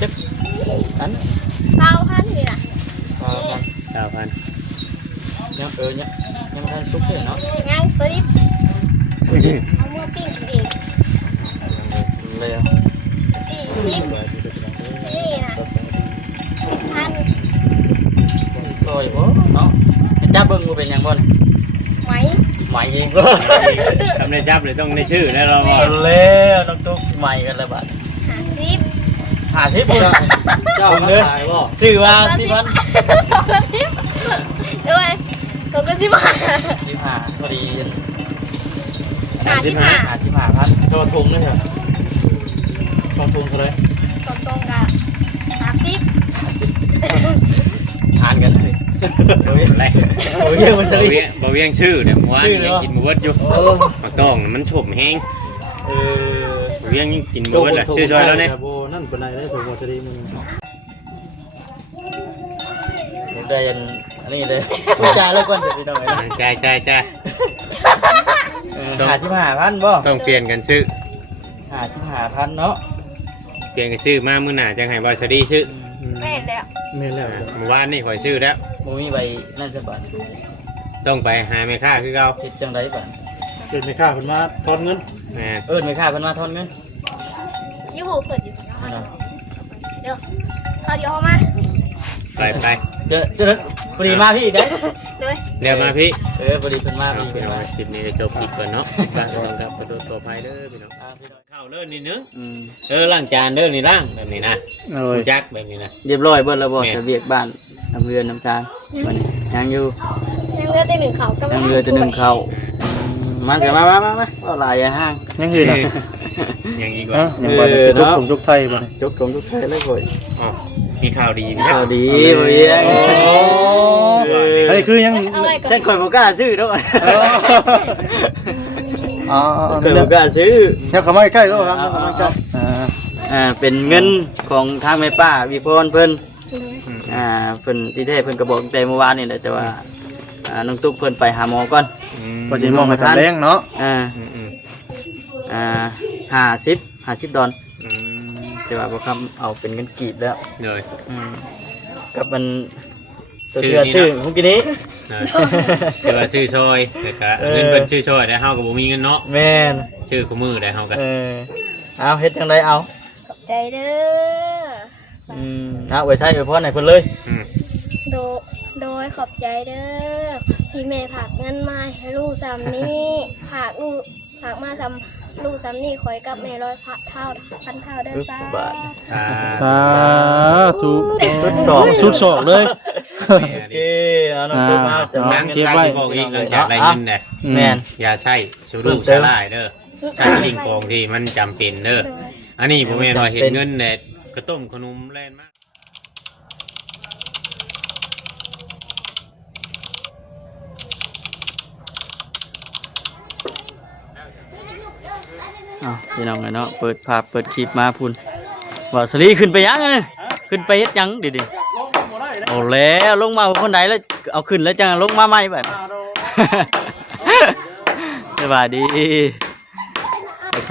จักอัน 20,000นี่น่ะ 9,000ยังยังทันสุกเลยเนาะ ยังตัวนี้เอามือปิ้งกินเอง เลย 40นี่น่ะ10,000 ซอยบ่เนาะจับเบิ่งบ่เป็นหยังบ่ ไหม ใหม่อีก ทำในจับเลยต้องในชื่อแล้วเรา แล้วน้องตุ๊กใหม่กันแล้วบัด 50 50บ่เจ้าเด้อชื่อว่าสิพัน เอ้ยตัวก็สิบาท 15พอดี 55 โทรทุงเลยเหรอโทรทุงเท่าไหร่ ตรงๆกับ30 ทานกันเลยโอ้ยอะไรโอ้ยมันสลิด บ่เวียงชื่อเดี๋ยวเมื่อวานยังกินมื้อเบิดอยู่มาต้องมันฉ่มแห้งเวียงยังกินมื้อเบิดแหละชื่อซอยแล้วเนี่ย โบนั่นเป็นไรได้ผมบอกจะดีมึง ผมได้ยันอันนี้เลยจ่ายแล้วก่อนจะไปทำไมนะ ใจ 55,000บ่ ต้องเปลี่ยนกันชื่อ 55,000เนาะ เปลี่ยนกันชื่อมามื้อหน้าจังให้บอยสดีชื่อ แม่นแล้ว เมนแล้ว เมื่อวานนี่ข่อยชื่อแล้ว บ่มีใบนั่นซะบัด ต้องไปหาแม่ค้าคือเก่า เฮ็ดจังไดบัด เกิดไม่ค่าคนมาทอนเงิน แม่ ไม่ค่าเพิ่นมาทอนเงิน ยูหูเปิดอยู่เดี๋ยวเขาเดี๋ยวเขามา ไป เจอพอดีมาพี่อีกได้ เลย เดี๋ยวมาพี่ พอดีเพิ่นมา เอา พี่ พี่ เพิ่น น้อง มา คลิปนี้จะจบคลิปก่อนเนาะบ้านเราครับขอโทษขออภัยเด้อพี่น้องเข้าเด้อนิดนึงล้างจานเด้อนี่ล้างแบบนี้นะจักแบบนี้นะ เรียบร้อยเบิดแล้วบ่จะเวียกบ้านน้ำเรือนน้ำจานมันยังอยู่ ยังเหลือแต่หนึ่งเขาก็ ยังเรือจะนึ่งข้าวมาเถอะมาก็หลายห้าง ยังอื่นอ่ะ อย่างอีก เอ ว่า อยังบ่ได้ทุกผมทุกไทยบ่ จกตรงทุกไทยเลยบ่อย อ๋อมีข่าวดีนะ ข่าวดีบ่อย เฮ้ยคือยัง เอาไว้ก่อน ฉันคอยบ่กล้าซื้อเนาะ อ๋อ คอยบ่กล้าซื้อ แค่เข้ามาใกล้ก็ครับเข้ามาใกล้เป็นเงินของทางแม่ป้าวิพรเพิ่นเพิ่นที่แท้เพิ่นก็บอกตั้งแต่เมื่อวานนี่แหละแต่ว่าน้องตุ๊กเพิ่นไปหาหมอก่อน ก็สิมองให้กันแรงเนาะ 50 ดอนแต่ว่าบ่คำเอาเป็นเงินกีบแล้ว เลย กับมันตัวเชื่อชื่อของกินนี้ คือว่าชื่อซอยแต่ก็เงินเป็นชื่อซอยแต่เฮาก็บ่มีเงินเนาะ แม่น ชื่อคู่มือได้เฮากัน เอาเฮ็ดจังไดเอา ขอบใจเด้อ เอาไว้ใช้ไว้พรให้เพิ่นเลย โดยขอบใจเด้อที่แม่ฝากเงินมาให้ลูกซ้ำนี้ฝากมาซ้ำลูกซ้ำนี่คอยกับแม่ร้อยพันเท่าเด้อซ่า บาท สาธุ สอง สุดศอกเลย โอเคเอาน้องตุ๊กมาจะ หลังจากที่บอกอีกหลังจากได้เงินเนี่ย แม่น อย่าใช้สุรุ่ยสลายเด้อใช้สิ่งของที่มันจำเป็นเด้ออันนี้บ่แม่นว่าเฮ็ดเงินเนี่ยกระต้มขนมแล่นมาก พี่น้องเนาะเปิดภาพเปิดคลิปมาพุ่นว่าสลีขึ้นไปยังไงขึ้นไปเฮ็ดยังดิโอ้แล้วลงมาคนใดแล้วเอาขึ้นแล้วจังลงมาใหม่บัด สบายดี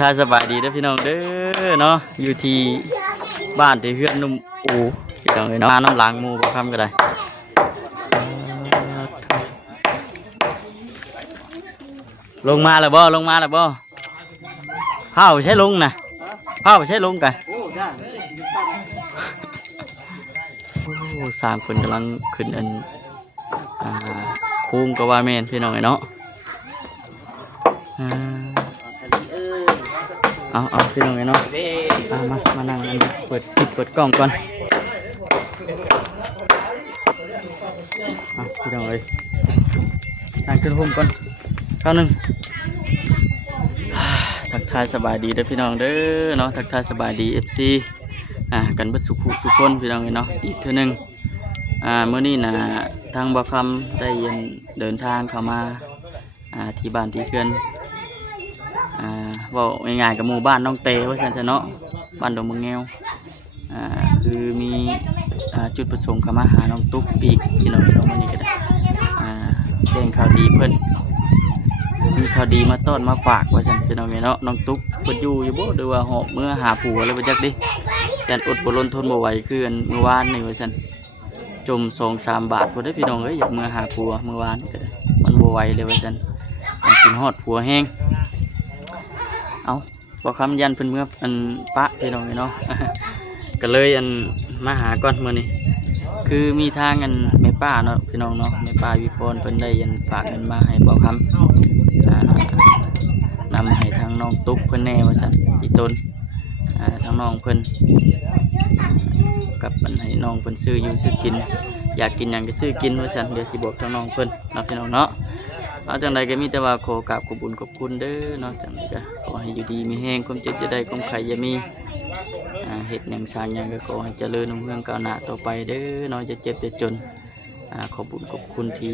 ถ้าสบายดีเด้อพี่น้องเด้อเนาะอยู่ที่บ้านที่เฮือนนุ่มโอ้พี่น้องเนาะน้ำล้างหมูบ่คำก็ได้ลงมาแล้วบ่ข้าวใช้ลงนะข้าวใช้ลงกันโอ้สามคนกำลังขึ้นอันคุ้งก็ว่าแม่นพี่น้องเนาะเอาพี่น้องเนาะมานั่งกันเปิดคลิปเปิดกล้องก่อนพี่น้องเลยนั่งขึ้นห่มก่อนข้าวหนึ่งทักทายสบายดีเด้อพี่น้องเด้อเนาะทักทายสบายดี FC กันเบิดสุคนพี่น้องเนาะอีกเทื่อนึงมื้อนี้นะทางบ่คำได้เดินทางเข้ามาที่บ้านที่เพื่อนเว้าง่ายๆกับหมู่บ้านน้องเตว่าซั่นซะเนาะบ้านดงมะแงวคือมีจุดประสงค์เข้ามาหาน้องตุ๊กอีกพี่น้องมื้อนี้ก็ได้แจ้งข่าวดีเพิ่นมีข่าวดีมาต้อนมาฝากว่าซั่นพี่น้องเนาะน้องตุ๊กเพิ่นอยู่บ่หรือว่าหอบเมื่อหาผัวอะไรบ่จักดิ จันอดบ่ล้นทนบ่ไหวคืออันเมื่อวานนี่ว่าซั่นจม2-3 บาทบ่ได้พี่น้องเอ้ยอยากมาหาผัวเมื่อวานก็ได้มันบ่ไหวเลยว่าซั่นกินฮอดผัวแห้งเอาบ่คำยันเพิ่นเมื่ออันปะพี่น้องเนาะ ก็เลยอันมาหาก่อนมื้อนี้คือมีทางอันแม่ป้าเนาะพี่น้องเนาะแม่ป้าวิพรเพิ่นได้อันฝากเงินมาให้บ่คำนำให้ทางน้องตุ๊กเพิ่นแน่ว่าซั่นอีต้นทางน้องเพิ่นกับอันให้น้องเพิ่นซื้ออยู่ซื้อกินอยากกินหยังก็ซื้อกินว่าซั่นเดี๋ยวสิบอกทางน้องเพิ่นเนาะพี่น้องเนาะเอาจังใดก็มีแต่ว่าขอกราบขอบคุณเด้อเนาะจังใดก็ขอให้อยู่ดีมีแฮงความเจ็บจะได้ความไข่อย่ามีเฮ็ดหยังสร้างหยังก็ขอให้เจริญรุ่งเรืองก้าวหน้าต่อไปเด้อเนาะจะเจ็บจะจนขอบคุณที่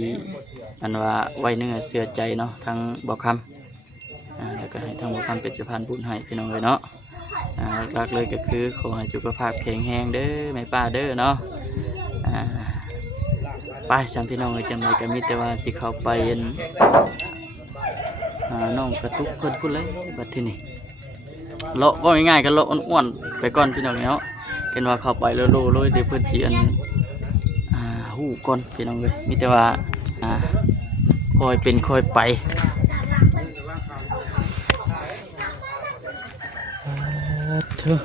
อันว่าไว้เนื้อเชื่อใจเนาะทางบ่คำแล้วก็ให้ทางบ่คำเป็นสะพานบุญให้พี่น้องเลยเนาะหลักเลยก็คือขอให้สุขภาพแข็งแรงเด้อแม่ป้าเด้อเนาะไปสามพี่น้องเลยจังไรก็มีแต่ว่าสิเข้าไปน้องกระตุกเพิ่นพูดเลยบัดทีนี้เลาะก็ง่ายๆกันเลาะอ้วนๆไปก่อนพี่น้องเนาะเห็นว่าเข้าไปโลโลเดี๋ยวเพิ่นสิหู้ก่อนพี่น้องเลยมีแต่ว่าคอยเป็นคอยไปเธอ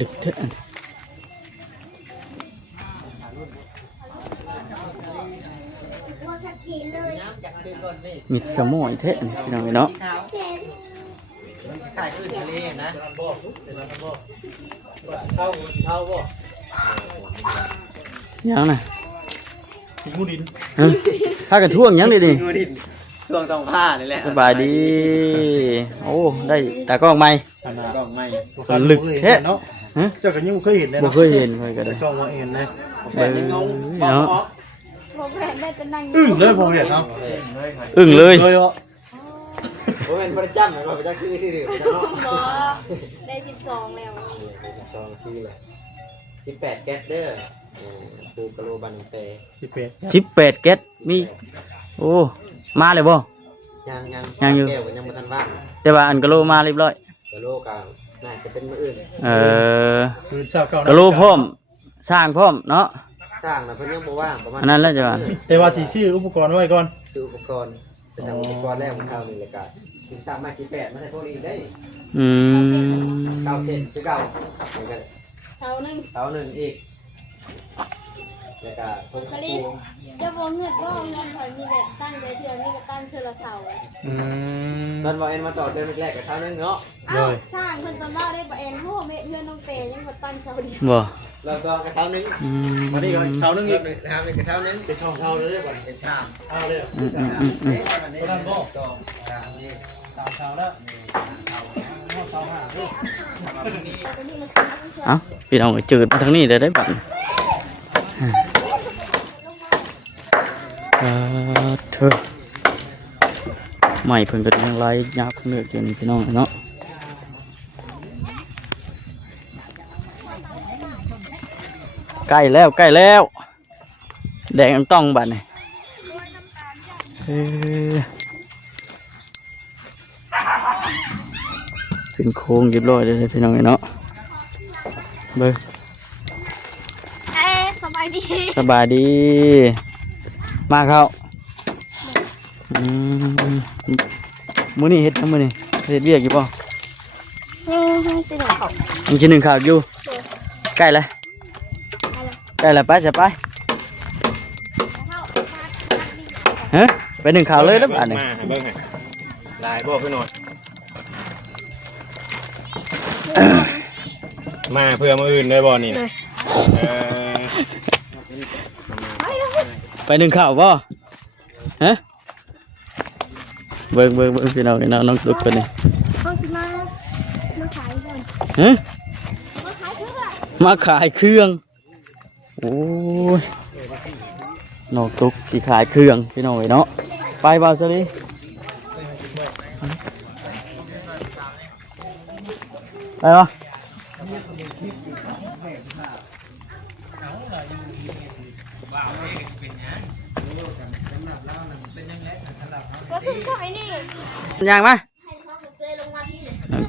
ลึกเถอะมิดสมอยเถอะพี่น้องเนาะยังน่ะสิงูดินถ้ากันท่วงยังดิช่วงต้องผ้านี่แหละ สบายดีโอ้ได้ตากล้องใหม่กล้องใหม่ลึกเทะเนาะเจ้าก็ยังบ่เคยเห็นเลยบ่เคยเห็นเลยก็ได้กล้องว่าเห็นเลยเนาะอึ้งเลยผมเห็นเนาะอึ้งเลยผมเป็นประจำเลยว่าประจำคือที่ดื่มเนาะได้12แล้ว12ที่เลย18แก๊สเด้อปูกะโลบันเต18แก๊สมีโอ้มาเลยบ่ยังอยู่ยังบ่ทันว่างแต่ว่าอันกะโลมาเรียบร้อยกะโลกลางน่าจะเป็นมื้ออื่นกะโลพร้อมสร้างพร้อมเนาะสร้างน่ะเพิ่นยังบ่ว่างประมาณนั้นแล้วจ้ะแต่ว่าสิซื้ออุปกรณ์ไว้ก่อนซื้ออุปกรณ์ไปทำอุปกรณ์แรกของเขานี่แหละก็สิสร้างมา18มาใส่โพลีได้9เซนคือเก่าเท่านึงอีกแล้วก็พวกปูจะบ่เงินก็เงินข่อยมีแต่ตั้งใจเทื่อมีก็ตั้งเทื่อละเสาตอนบ่เอ็นมาต่อเดือนแรกๆก็เท่านึงเนาะสร้างเพิ่นตอนว่าได้บ่เอ็นโหเงินน้องเตยังบ่ตั้งเสาเดียวบ่แล้วก็เท่านึงวันนี้ก็เสานึงอีกนะครับนี่ก็เท่านึงเป็นช่องๆเลยก่อนเป็นชามเลยบ่ทันบ่ต่อนี่3เสาแล้วเสา5เอ้าพี่น้องจืดมาทางนี้ได้บัดเธอใหม่เพิ่งก็ยังไล่ยาวขึ้นเรื่อยๆนี่พี่น้องเนาะใกล้แล้วแดงต้องบัดนี่ขึ้นโค้งเรียบร้อยเลยพี่น้องเนาะเบ้อสบายดีมาเข้ามื้อนี้เฮ็ดมื้อนี้เฮ็ดเวียกอยู่ป่ะยังกินหนึ่งข้าวอยู่ใกล้แล้วไปจะไปฮะไปหนึ่งข้าวเลยแล้วบ้านนี่ลายบอกพี่หน่อยมาเพื่อมื้ออื่นได้บ่นี่ไปหนึ่งข้าวป่ะฮะเบิ่งพี่น้องน้องตุ๊กคนนี้ฮะมาขายเครื่องโอ้ยน้องตุ๊กสิขายเครื่องพี่น้องเนาะไปเบาซะดิไปวะก็ซื้อไข่นี่ยังไหม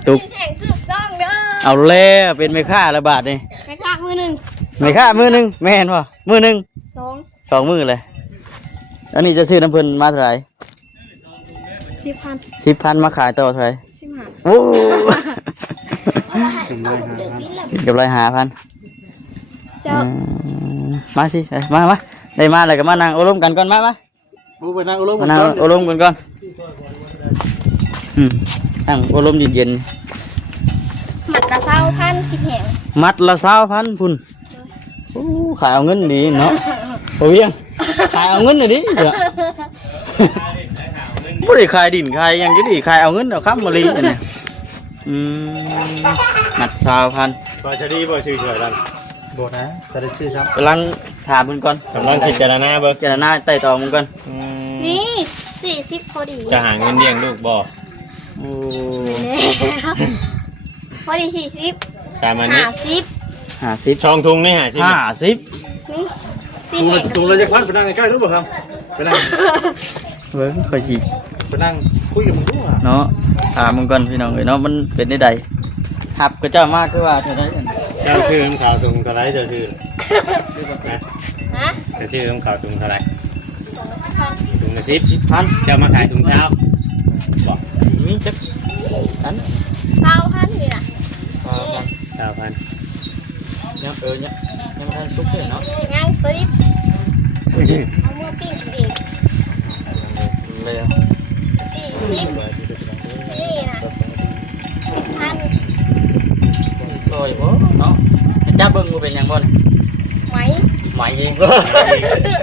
ตุก แข่งสืบต้องเด้อ เอาแล้วเป็นไม่ค่าละบาทนี่ ไปคากมือหนึ่ง ไม่ค่ามือหนึงแม่นบ่มือหนึง สอง สองมือเลยอันนี้จะซื้อน้ำเพิ่นมาเท่าไหร่ 10,000 10,000มาขายต่อเท่าไหร่ 15 โอ้กับไร5,000 เจ้า มาสิมาได้มาแล้วก็มานั่งโอลมกันก่อนมา บูไปนั่งอุโล มานั่งโอลมกันก่อนนั่งโอลมเย็น หมัดละ20,000 10แห่ง ๆมัดละ20,000พุ่นโอ้ขายเอาเงินดีเนาะโอ้ยงขายเอาเงินน่ะดิเด้อบ่ได้ขายดินขายหยังจะดิขายเอาเงินเอาค้ำมาลีอันนี้มัด20,000 บ่จะดีบ่ชื่อช่วยกัน บนะจะได้ชื่อครับ กำลังถามเพิ่นก่อน กำลังพิจารณาเบิ่ง เจารณาไต่ตองเพิ่นก่อน นี่40พอดี จะหาเงินเลี้ยงลูกบ่ โอ้ พอดี40 ตามอันนี้ 50 ช่องทุงนี่50 นี่10แห่ง ตุงเราจะพันไปนั่งใกล้ๆรู้ป่ะครับไปนั่ง เบิ่งค่อยสิ ไปนั่งคุยกับมึงรู้อ่ะ เนาะถามมึงก่อนพี่น้องเอ้ยเนาะมันเป็นได้ใดหับก็เจ้ามากคือว่าเท่าใดกัน เจ้าชื่อน้ำขาวทุงเท่าไรเจ้าชื่อนะ นะ เจ้าชื่อน้ำขาวทุงเท่าไร 2,000 ทุงละ10 10,000 เจ้ามาขายถุงเท้าบอก มีจักอัน 20,000นี่น่ะ 9,000 ยังยังทันสุกเลยเนาะ ยังตัวนี้เอามือปิ้งกินเอง เลย 40นี่น่ะ10,000 ซอยบ่เนาะจับเบิ่งบ่เป็นหยังบ่ ไหม ใหม่เองก็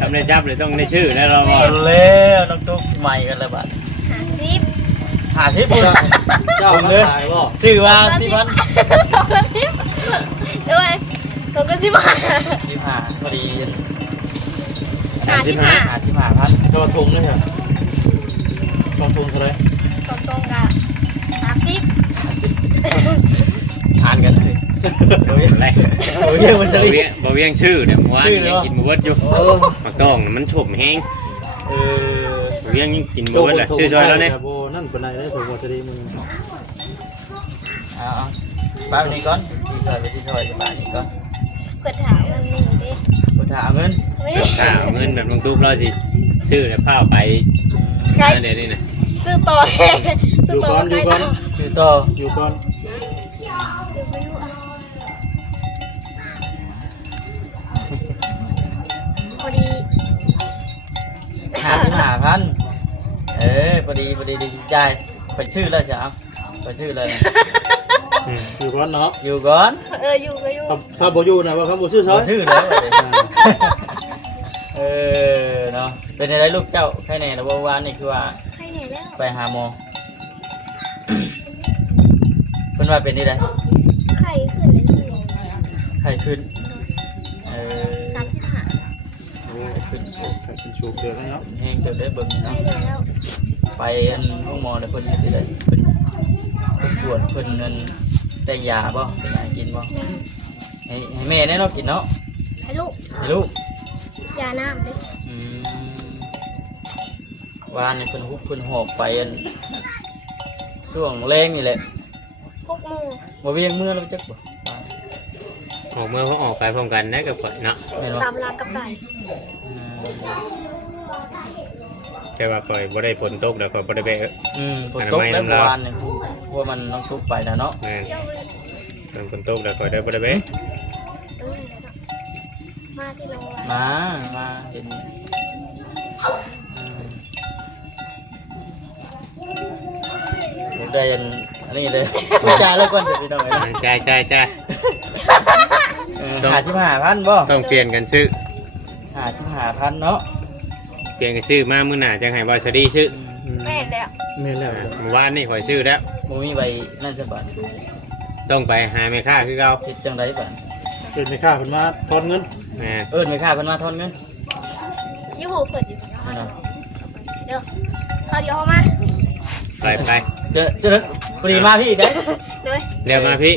ทำในจับเลยต้องในชื่อแล้วเราบอก แล้วน้องตุ๊กใหม่กันแล้วบัด 50 50พุ่น เจ้ามาขายบ่ ชื่อว่า 10,000 ด้วยตัวก็15 15พอดี 55 55,000 ตัวทุงนี่เหรอตัวทุงเท่าไร ตรงๆกับ30 ทานกันเลยโอ้ย อะไร โอ้ยมันจะรีบ บ่เวียงชื่อเนี่ยเมื่อวาน ชื่อเหร ยั อ งกินหมูเบิดอยู่ โอ้ มักต้องมันโฉบแห้ง เออ บ่เวียงยังกินหมูเบิดแหละชื่อช่วยแล้วเนี่ย โบนั่นเป็นไรได้ถูกโบจะดีมึง เอาบ้านนี้ก่อนที่ซอยจะบ้านนี้ก่อน เปิดถามมันนี่ดิ กูถามเงิน เฮ้ย ถ้าเอาเงินแบบลงตู้เราสิชื่อแล้วพาไป ไก เดี๋ยวนี้นะ ซื้อต่อซื้อต่อใครต่อ คือต่อ อยู่ก่อน พอดี 55,000พอดีดีใจไปชื่อแล้วจะเอาไปชื่อเลย อยู่ก่อนเนาะ อยู่ก่อน อยู่ก็อยู่ ถ้าโบอยู่นะว่าเขาโบซื้อซอย ชื่อแล้วเนาะเป็นอะไรลูกเจ้าใครแน่แล้ววานนี่คือว่า ใครไหนแล้ว ไปหาหมอเป็นว่าเป็นนี่ได ไข่ขึ้นเลยสิ ไข้ขึ้น35ไข้ขึ้น เป็นชูเดือดแล้วเนาะ แห้งเกิดได้เบิ่ง ใคร เนาะ ไหนแล้ว ไปอันห้องหมอแล้วเพิ่นสิได้เพิ่นตรวจเพิ่นนั่นแต่งยาบ่แต่งยากินบ่ให้แม่แน่เนาะกินเนาะ ให้ลูก ให้ลูก ยาน้ำเลย วานนี่เพิ่นฮุบเพิ่นหอบไปอันช่วงแรงนี่แหละ 6 โมง บ่เวียงเมื่อแล้วจักบ่ ออกเมื่อเขาออกไปพร้อมกันได้กับข่อยเนาะ แม่นบ่ ตามรางกับไก่ แต่ว่าข่อยบ่ได้ฝนตกแล้วข่อยบ่ได้ไป ฝนตกแล้ววานนี่เพราะมันต้องทุบไปนะเนาะ แม่นฝนตกแล้วข่อยได้บ่ได้ไป มาที่โรงพยาบาล มาเห็นได้อันนี้เลยจ่ายแล้วก่อนจะไปทำไง จ่าย 55,000บ่ ต้องเปลี่ยนกันซื้อ 55,000เนาะ เปลี่ยนกันซื้อมามื้อหน้าจังให้บ่สดีซื้อ แม่แล้ว เมนแล้ว เมื่อวานนี่ข่อยซื้อแล้ว บ่มีใบนั่นซะบัด ต้องไปหาแม่ค้าคือเก่า เฮ็ดจังไดบัด เป็นไม่ค่าเพิ่นมาทอนเงิน แม่น ไม่ค่าเพิ่นมาทอนเงิน ยี่หูเปิดอยู่ นั่นเนาะ เดี๋ยวเขาเดี๋ยวเขามา ไป เจอพอดีมาพี่ได้ เลย เดี๋ยวมาพี่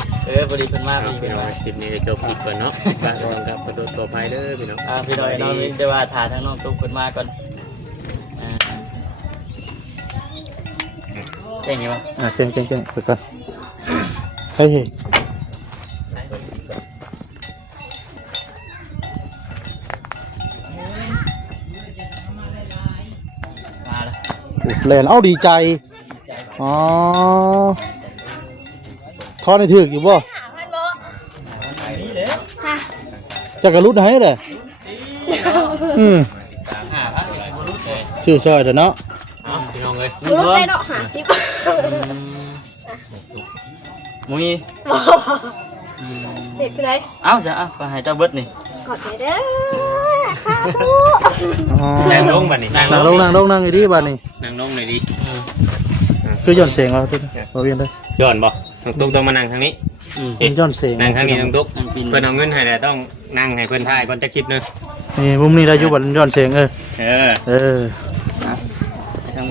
พอดีเพิ่นมา พี่ พี่ น้องคลิปนี้จบคลิปก่อนเนาะฝากรองกับขอโทษตัวภัยเด้อพี่น้อง พี่น้อยน้องนี่แต่ว่าถ่าทั้งน้องตุ๊กเพิ่นมาก่อนเก่งอยู่บ่ เก่งเปิดก่อน เฮ้ย มาแล้ว แลนเอ้าดีใจอ๋อทอดในถึกอยู่บ่ 5,000บ่ นี่เด้อ ค่ะ จะกระลุดให้เลยอืม 5,000บ่รู้เลย ซื้อซอยเด้อเนาะ เอาพี่น้องเอ้ย รู้ได้เนาะ50 มุ้ย เสร็จไปเลย เอ้าจ้ะไปให้เจ้าเบิดนี่ กดไปเด้อค่ะตู้ อ๋อ นั่งลงบัดนี้ นั่งลงนั่งอีดีบัดนี้ นั่งลงเลยดิ คือย้อนเสียงเอาตัวบ่เวียนเลย ย้อนบ่น้องตุ๊กต้องมานั่งทางนี้ เป็นย้อนเสียง นั่งทางนี้น้องตุ๊ก นั่งปีน เพิ่นเอาเงินให้แต่ต้องนั่งให้เพิ่นถ่ายก่อนจะคลิปนึง นี่มุมนี้ได้อยู่บัดย้อนเสียงเออ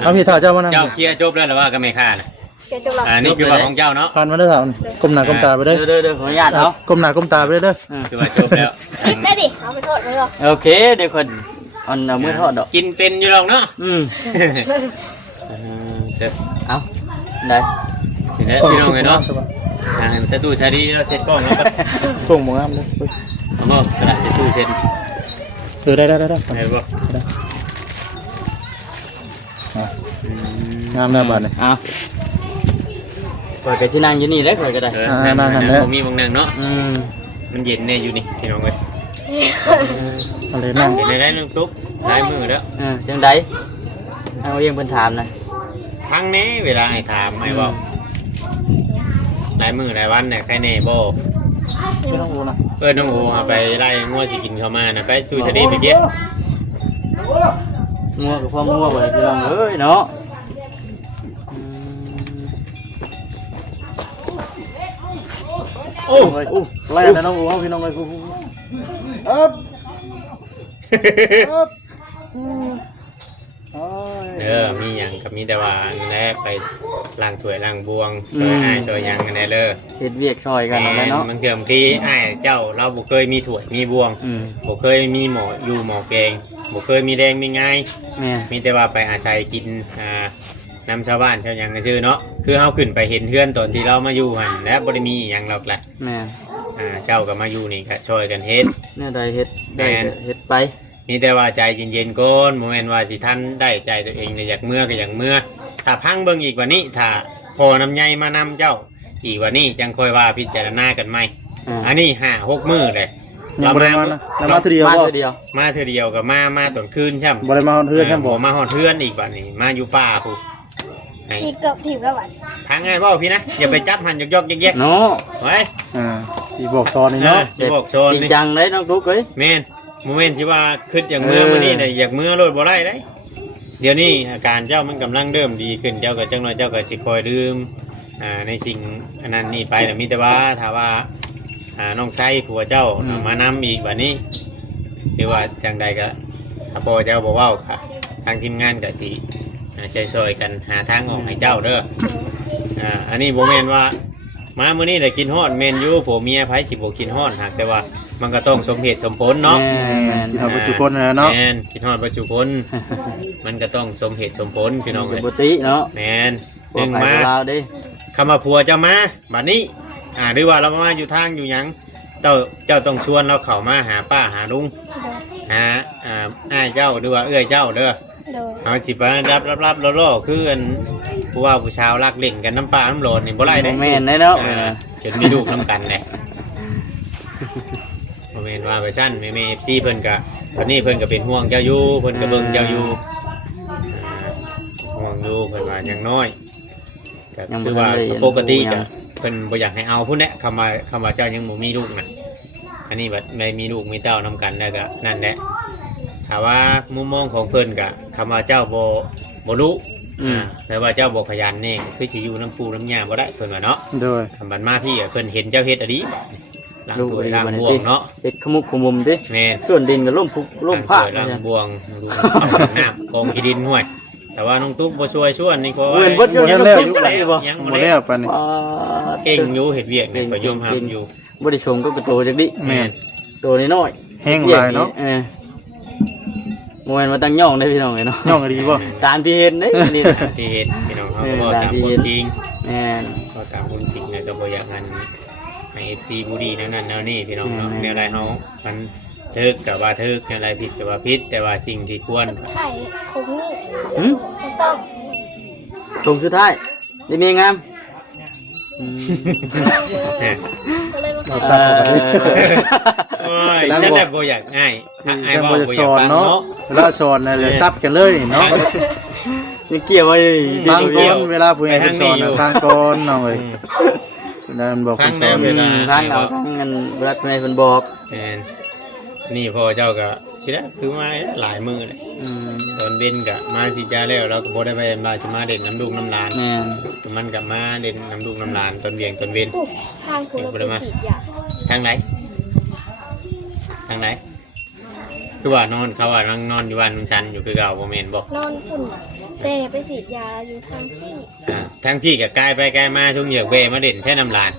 เอาพี่ถ่าเจ้ามานั่ง เจ้าเคลียร์จบแล้วหรือว่าก็ไม่ค่านะ เดี๋ยวจะหลับ นี่คือว่าของเจ้าเนาะ ผ่านมาได้อถามก้มหน้าก้มตาไปเด้อ เด้อขออนุญาตเอา ก้มหน้าก้มตาไปเด้อ คือว่าจบแล้ว คิดได้ดิเอาไปโทษกันเลย โอเคเดี๋ยวคนอันเอามือทอดดอก กินเป็นอยู่หรอกเนาะ เด้อ เอาได้ ทีนี้พี่น้องไงเนาะจะตู้ชาดีเราเซ็ตกล้องแล้วก็ ส่งบ่งามเลย เอาเนาะกระดาษจะตู้เซ็ต ได้ ได้บ่ งามแล้วบัดนี้ เอาข่อยก็สินั่งอยู่นี่แหล้วข่อยก็ได้ นั่งหันแล้วมีบางนั่งเนาะ อืม มันเย็นแน่อยู่นี่พี่น้องเอ้ย อะไรนั่ง ในได้ลุงตุ๊กลายมือแล้ว จังไดเอาเองเพิ่นถามนะ พังแน่เวลาให้ถามไม่บอกลายมือลายวันเนี่ยใครแน่บ่ ไม่ต้องรู้นะ น้องโอไปไล่งัวสิกินเข้ามานะไปตู้ชาดีไปเก็บ งัวกับพ่องัวบ่ได้พี่น้องเอ้ยเนาะ โอ้ยไล่แล้วน้องโอ้พี่น้องเอ้ยอ๊บมีอย่างกับมีแต่ว่าแลไปล้างถ้วยล้างบวงช่วยอ้ายช่วยยังกันแน่เลย เฮ็ดเวียกซอยกันเอาแล้วเนาะ มันเกิดที่อ้ายเจ้าเราบ่เคยมีถ้วยมีบวงบ่เคยมีหมออยู่หมอแกงบ่เคยมีแดงมีง่าย แม่ มีแต่ว่าไปอาศัยกินนำชาวบ้านชาวหยังก็ชื่อเนาะคือเฮาขึ้นไปเห็นเพื่อนตอนที่เรามาอยู่หั่นและบ่ได้มีอีหยังหรอกแหละ แม่ เจ้าก็มาอยู่นี่ก็ช่วยกันเฮ็ด แนวใดเฮ็ดได้ก็เฮ็ดไป มีแต่ว่าใจเย็นๆก่อนบ่แม่นว่าสิทันได้ใจตัวเองอยากเมื่อก็อยากเมื่อถ้าพังเบิ่งอีกว่านี้ถ้าพอน้ำใยมานำเจ้าอีกว่านี้จังค่อยว่าพิจารณากันใหม่อันนี้5-6 มื้อเลย ยังบ่ได้มานะแล้วมาทีเดียว มา บ่ เดียว มาเทื่อเดียวก็มาตอนคืนใช่มั้ บ่ได้มาฮอดเฮือนครับบ่ มาฮอดเฮือนอีกบัดนี้มาอยู่ป่าพูให้ อีกเกือบถีบแล้วบัด พังง่ายบ่พี่นะอย่าไปจับหันยกๆแยก เนาะ ๆไว้ ที่บอกซอนนี่เนาะ สิบอกโซน จริง นี่ จังเลยน้องตุ๊กเอ้ย แม่นโมเมนต์ที่ว่าคิดอย่างเมื่อมื้อนี้ได้อยากเมื่อรถบ่ได้เด้เดี๋ยวนี้อาการเจ้ามันกำลังเริ่มดีขึ้นเจ้าก็จังน้อยเจ้าก็สิคอยลืมในสิ่งอันนั้นนี่ไปแต่มีแต่ว่าถ้าว่าน้องไส้ผัวเจ้ามานำอีกบัดนี้หรือว่าจังใดก็ถ้าพ่อเจ้าบ่เว้าค่ะทางทีมงานก็สิใจซอยกันหาทางออกให้เจ้าเด้ออันนี้บ่แม่นว่ามามื้อนี้ได้กินฮอดแม่นอยู่ผัวเมียไผสิบ่กินฮอดหากแต่ว่ามันก็ต้องสมเหตุสมผลเนาะ แม่น ที่ทำปัจจุบันนะเนาะ แมนกินฮอดปัจจุบัน มันก็ต้องสมเหตุสมผลพี่น้อง ป เลย กติเนาะ แมนห พว นึ่ ก ง ไป มา ลาวเด้ คำว่าผัวเจ้ามาบัดนี้หรือว่าเรามาอยู่ทางอยู่หยังเจ้าต้องชวนเราเข้ามาหาป้าหาลุงหาอ้ายเจ้าหรือว่าเอื้อยเจ้าเด้อ โดย เอาสิไปรับล่อๆคืออันผู้ว่าผู้ชาวรักเล่นกันน้ำปลาน้ำโหลนนี่บ่ไล่ได้ บ่แม่นได้เนาะ จนมีลูกน้ำกันเลยบ่แม่นว่าไปชั้นแม่ FC เพิ่นก็ตอนนี้เพิ่นก็เป็นห่วงเจ้าอยู่เพิ่นก็เบิ่งเจ้าอยู่ห่วงอยู่เพิ่นว่ายังน้อยก็คือว่าปกติจะเพิ่นบ่อยากให้เอาพุ่นแหละคำว่าเจ้ายังบ่มีลูกน่ะอันนี้แบบไม่มีลูกมีเต้านำกันแล้วก็นั่นแหละถ้าว่ามุมมองของเพิ่นก็คำว่าเจ้าบ่รู้แต่ว่าเจ้าบ่ขยันนี่คือสิอยู่น้ำปูน้ำยาบ่ได้เพิ่นว่าเนาะ โดย ทำบันมาพี่เพิ่นเห็นเจ้าเฮ็ดอะดีล้าง ลูก ถ้วย เอ้ย ล้าง บ่ได้ บว ติ งเนาะ เฮ็ดขมุกขมุมติ แม่น ส่วนดินก็ล่มพุกล่ม ล้าง พา ถ้วยล้างบวงดูน้ำกองขี้ดินห้วยแต่ว่าน้องตุ๊กบ่ช่วยชวนนี่ก็ว่า เว้นเบิดอยู่ ยัง แล้ว ยัง หม บ่ ด ได้ แล้วปานนี้ เก่งอยู่เฮ็ดเวียกนี่ก็ยอมรับอยู่ บ่ได้ส่งก็กระโตจักดิ แม่น ตัวน้อย แห้งหลายเนาะ บ่แม่นว่าตั้งย่องได้พี่น้องเอ้ยเนาะ ย่องดีบ่ ตามที่เห็นเด้นี่ ที่เฮ็ดพี่น้องเฮาก็บ่ตามความจริง แม่น ก็ตามความจริงนะก็ บ่อยากงั้นให้ FC บูดีนั่นนั่นแนวนี้พี่น้องเนาะแนวใดเฮามันทึกก็ว่าทึกแนวใดผิดก็ว่าผิดแต่ว่าสิ่งที่ควร ไข่คงนี่ หืม ต้อง ตรงสุดท้ายได้มีงาม เนี่ย ก็เลยมาขาย เออ โอ้ยฉันน่ะบ่อยากง่ายอ้าย ยัง บ่ บ่ บ่ อยาก อยากฟัง สอนเนาะ เนาะ เวลาสอนน่ะเลยตับกันเลยเนาะ นี่เกี่ยวไว้ ทางก่อนเวลาผู้ใหญ่เพิ่นสอนน่ะทางก่อนน้องเอ้ยนั่นบอก ฟั เพิ่ ง นส แน่ อน เวลา ทางเอาทางเงินรัฐในเพิ่นบอก แม่นนี่พ่อเจ้าก็สิได้คือมาหลายมื้อเลย อืม ตอนเว้นก็มาสิจ้าแล้วเราก็บ่ได้ไปมาสิมาเด่นน้ำลูกน้ำหลาน แม่น มันก็มาเด่นน้ำลูกน้ำหลานตอนเวียงตอนเว้น ปุ๊บทางคุณเราไปฉีดยา ทางไหนทางไหนคือว่านอนเขาว่านั่งนอนอยู่บ้านนุ่งชันอยู่คือเก่าบ่แม่นบ่ นอนฝุ่นแต่ไปฉีดยาอยู่ทางที่ ทางพี่ก็กลายไปกลายมาช่วงเหยียบเวมาเด่นแค่น้ำหลาน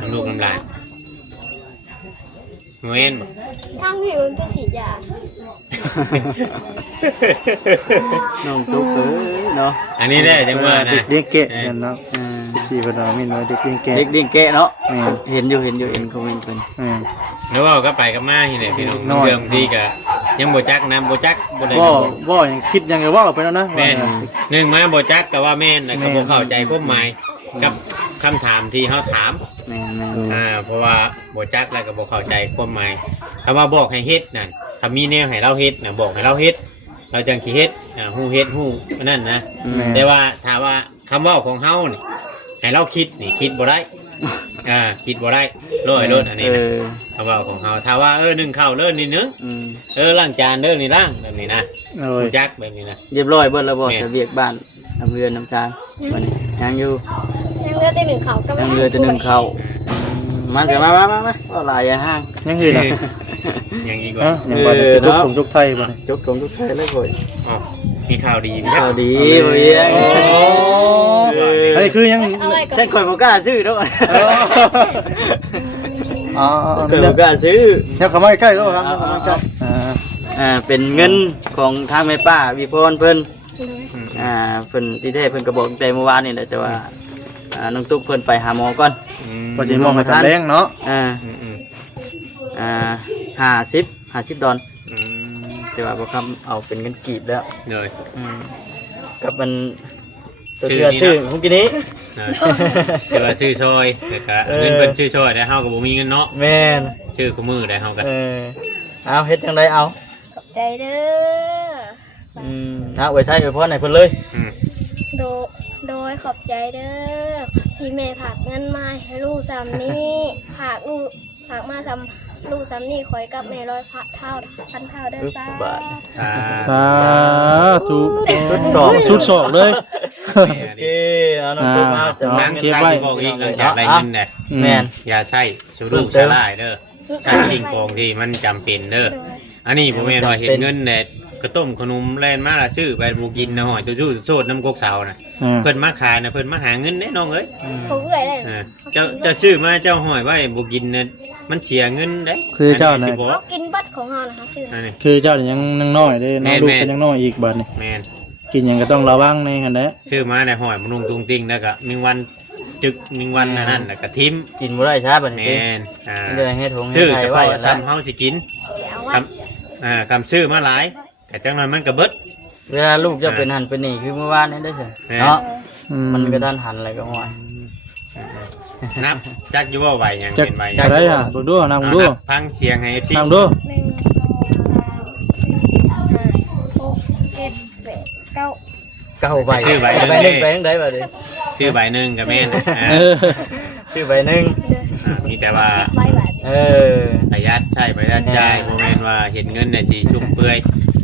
น้ำลูกน้ำหลานแม่นบ่ ทางที่มันไปฉีดยา น้องตุ๊กเอ้ยเนาะ อันนี้ได้จังว่านะ เด็กเลี้ยงแกะนั่นเนาะ อืม 14เพิ่นว่ามีน้อยเด็กเลี้ยงแกะ เด็กดิ้งแกะเนาะ แม่น เห็นอยู่เห็นคอมเมนต์เพิ่น แม่น แล้วว่าก็ไปกับมาที่ไหนพี่น้อง น้อย เรื่องที่ก็ยังบ่จักน้ำบ่จักบ่ได้ บ่ยังคิดยังไงว่าไปแล้วนะ แม่นหนึ่งมาบ่จักก็ว่าแม่นแต่ก็บ่เข้าใจความหมายกับคำถามที่เขาถาม แม่น เพราะว่าบ่จักแล้วก็บ่เข้าใจความหมายคำว่าบอกให้เฮ็ดนั่นถ้ามีแนวให้เราเฮ็ดน่ะบอกให้เราเฮ็ดเราจังสิเฮ็ดฮู้เฮ็ดฮู้อันนั่นนะ แม่น แต่ว่าถ้าว่าคำเว้าของเฮานี่ให้เราคิดนี่คิดบ่ได้คิดบ่ได้ร้อยรถอันนี้ เอ นะ อ คำเว้าของเฮาถ้าว่านึ่งข้าวเด้อนี่นึง อืม ล้างจานเด้อนี่ล้างแบบนี้นะ โอ้ย รู้จักแบบนี้นะ เรียบร้อยเบิดแล้วบ่ แม่น จะเวียกบ้านน้ำเรือนน้ำชางวันนี้ยังอยู่ ยังเลือดได้หนึ่งเขาก็ ยังเรือจะนึ่งเข้าวมาเถอะมาเอาหลายอย่าห้าง ยังคือล่ะ อย่างอีก ฮะ ว่า ยังบ่ได้ทุกผมทุกไทยบ่ได้ จกถงทุกท่ายเลยพ่อย อ๋อมีข่าวดีพี่ ข่าวดี โอ้ พ่อยเอง เฮ้ยคือยัง เอาไว้ก่อ ฉั น นคอยบ่กล้าซื้อดอก อ๋อ คอยบ่กล้าซื้อ เนี่ยเข้ามาใกล้ก็ครับเข้ามาใกล้เป็นเงินของทางแม่ป้าวิพรเพิ่นเพิ่นที่แท้เพิ่นก็บอกตั้งแต่เมื่อวานนี่แหละแต่ว่าน้องตุ๊กเพิ่นไปหาหมอก่อน ก็สิมองให้ทันแรงเนาะ 50 ดอลแต่ว่าบ่คำเอาเป็นเงินกีบแล้ว เลย กับมันตัว ชื่ เชื่ อ อ นี้ ซื้อ เนาะ เมื่อกี้นี้ เดี๋ยวชื่อซอยแล้วก็เงินเพิ่นชื่อซอยได้เฮาก็บ่มีเงินเนาะ แม่น ชื่อคู่มือได้เฮาก็ เอาเฮ็ดจังไดเอา ขอบใจเด้อ เอาไว้ใช้ไว้พรให้เพิ่นเลย โดโดยขอบใจเด้อที่แม่ฝากเงินมาให้ลูกซ้ำนี้ฝากมาซ้ำลูกซ้ำนี่คอยกับแม่ร้อยพันเท่าเด้อซ่า บาท อ่า สาธุ สุดสอง สุดสองเลย โอเคเอาน้องตุ๊กมาจะ หลังเก็บไว้บอกอีกหลังจากได้เงินเนี่ย แม่น อย่าใช้สุรุ่ยสลายเด้อใช้สิ่งของที่มันจำเป็นเด้อ โดย อันนี้ผมเองว่าเห็นเงินเนี่ยกระต้มขนมแลนมาละชื่อไปบูกินนะหอยตัวชู้โซดน้ำกกเสานะเพิ่นมาขายนะเพิ่นมาหาเงินแน่น้องเอ้ย ผมเอื่อยได้ เจ้าชื่อมาเจ้าหอยไว้บูกินเนี่ยมันเสียเงินได้ คือเจ้าน่ะ สิบอก เขากินบัตรของเรานะคะชื่อ อันนี้ คือเจ้านี่ยังน้อยเด้น้องลูกก็ยังน้อยอีกบัดนี้ แมน กินหยังก็ต้องระวังในหั่นแหละ ชื่อมาในหอยมนุงตุงติงแล้วก็มีวันจึกมีวันนั่นแล้วก็ทิม กินบ่ได้ช้าบัด แม นี้ น เดี๋ยวให้ทงให้ ชื่อ ไท เฉ ยไว้ พาะ แล้ว ซ้ำเฮาสิกิน เดี๋ยวไว้ คำชื่อมาหลายแต่จังนั้นมันก็เบิด เวลาลูกจะเป็นหันเป็นนี่คือเมื่อวานนี้ได้ใช่ แม่ เนาะ อื มันก็ทันหันอะไรก็ห่วย นับจักอยู่ว่าไหวหยัง จัก เป็นไหวห จะ ยัง ได้อ่ะเบิ่งดูนำ เอา ดู นับพังเสียงให้ FC นำดู 1 2 3 4 5 6 7 8 9 เก้าใบ ชื่อใบหนึ่ง ใบหนึ่งใบหนึ่งได้บ่ดิ ชื่อใบหนึ่งกับแม่น เออ ชื่อใบหนึ่ง มีแต่ว่า 10ใบบาท เออ ประหยัดใช่ประหยัดจ่ายโมเมนว่าเห็นเงินในสีชุ่มเปื่อย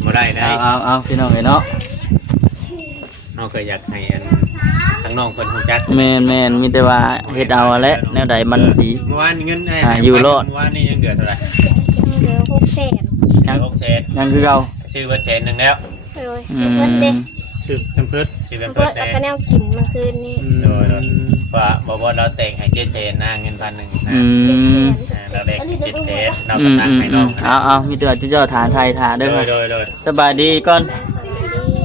บ่ได้ได้ เอาพี่น้องเอ้ยเนาะ น้องเคยอยากให้อันทั้งน้องคนฮู้จัก แม่นมีแต่ว่าเฮ็ดเอาแหละแนวใดมันสิ เมื่อวานเงินไอ้ อยู่รอด เมื่อวานนี่ยังเดือดเท่าไหร่ เหลือ6แสน ยัง6เซน ยังคือเก่า ชื่อว่าเซนหนึงแล้ว เลยเงินเด็ก ชื่อเพิ่น ชื่อเป็น เพื่ เพิ่ อน น เอา แน่ คะแนนกินเมื่อคืนนี้ โดยว่าบอกว่าเราแต่งให้7เซนนะเงิน1,000นะ เราได้7เซนเราก็ตั้งให้น้อง เอามีแต่ว่าจะเจ้าฐานไทยฐานเด้อ โดย สบายดีก่อน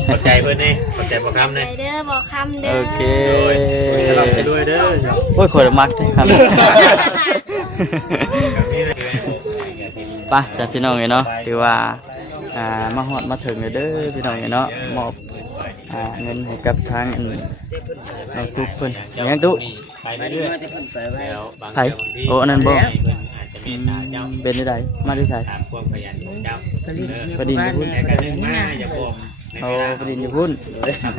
สวัสดี ขอบใจเพิ่นเด้ขอบใจบ่คำ ใจ เด้ เด้อบอกคำเด้ โอ อ เค รับไปด้วยเด้อ โอ้ยขวดมักเลยครับ ไปจ้ะพี่น้องเนาะถือว่ามาฮอดมาถึงเด้อพี่น้องเนาะมอบเงินให้กับทางน้องตุ๊กเพิ่นยังตุ๊ก ไปเรื่อยๆแล้วบาง ไผ เทื่อบางที โอ้อันนั้นบ่ เพิ่นอาจจะเมตตาเจ้า เป็นได้ไดมาได้ไส ตามความขยันของเจ้า ประดินอยู่พุ่น แต่ก็นึงมาอย่าบอกใน โอ้ เวลา ประดินอยู่พุ่น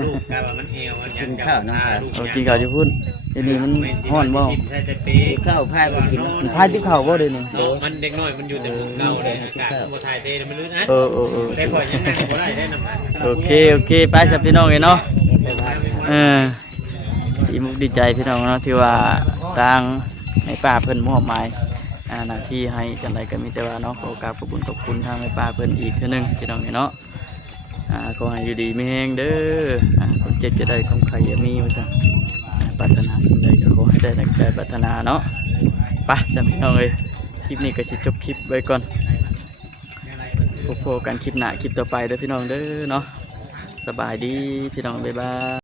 ลูกกะว่ามันเอวมันยังกินข้าวนะลูก โอ้กินข้าวอยู่พุ่นเดี๋ยวนี้มันฮ้อนบ่ ใช่จะปี ข้าวพายไปกิน มันพายที่ข้าวบ่เดี๋ยวนี้ มันเด็กน้อยมันอยู่แต่เมืองเก่าเลยอากาศมันบ่ถ่ายเทมันลื่นนะ เออ แต่ก่อนยังนั่งบ่ได้ได้น้ำมัน โอเคไปจ้ะพี่น้องเนาะดีมุกดีใจพี่น้องเนาะที่ว่าทางให้ป้าเพิ่นมอบหมายหน้าที่ให้จังไดก็มีแต่ว่าเนาะขอกราบขอบคุณขอบคุณทางให้ป้าเพิ่นอีกเทื่อนึงพี่น้องเนาะขอให้อยู่ดีมีแฮงเด้อคนเจ็บจะได้ความใครอย่ามีว่าจ้ะปรารถนาสิ่งใดก็ขอให้ได้ดังใจปรารถนาเนาะไปจ้ะพี่น้องเอ้ยคลิปนี้ก็สิจบคลิปไว้ก่อนพบกันคลิปหน้าคลิปต่อไปเด้อพี่น้องเด้อเนาะสบายดีพี่น้องบ๊ายบาย